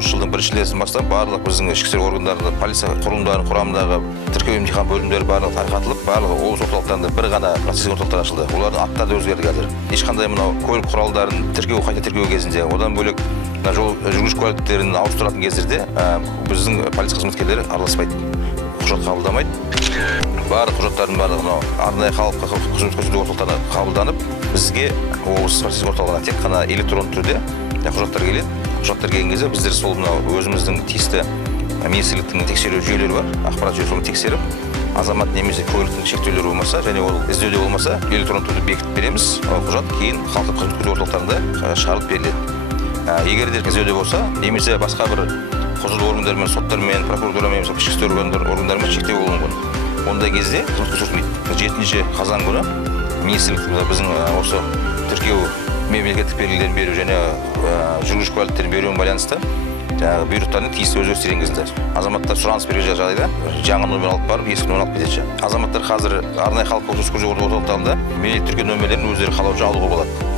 2009 жылдың 1-шілден бастап барлық біздің ішкі істер органдарында полиция құрылымдарының құрамындағы тіркеу емтихан бөлімдері барлығы тарқатылып, барлығы облыс орталықтарында бір ғана процессинг орталықтар ашылды. Олардың аттары да өзгерді қазір. Ешқандай мынау көлік құралдарын тіркеу, қайта тіркеу кезінде, одан бөлек жол жүргізу куәліктерін ауыстыратын кездерде біздің полиция қызметкерлері араласпайды, құжат қабылдамайды. Барлық құжаттардың барлығы мынау арнайы халыққа қызмет көрсету орталықтарына қабылданып, бізге облыс процессинг орталығына тек қана электронды түрде құжаттар келеді. Құжаттар келген кезде біздер сол мынау өзіміздің тиісті министрліктің тексеру жүйелері бар, ақпарат жүйесін тексеріп, азамат немесе көліктің шектеулері болмаса, және ол іздеуде болмаса, электронды түрде бекітіп береміз. Ол құжат кейін халықтық қызмет көрсету орталықтарында шығарылып беріледі. Егер де іздеуде болса, немесе басқа бір құзырлы органдармен, соттармен, прокуратурамен, ішкі істер органдарымен шектеу болуы мүмкін. Ондай кезде қызмет көрсетілмейді. 7 қазан күні министрлік біздің осы тіркеу мемлекеттік белгілерін беру және жүргізу куәліктерін беруіне байланысты бұйрықтардың тиісті өзгерістер енгізілді. Азаматтар сұраныс берген жағдайда жаңа нөмір алып барып, ескі нөмір алып кетеді. Азаматтар қазір арнайы халық қызмет көрсету орталықтарында мемлекеттік тіркеу нөмірлерін өздері қалауынша алуға болады.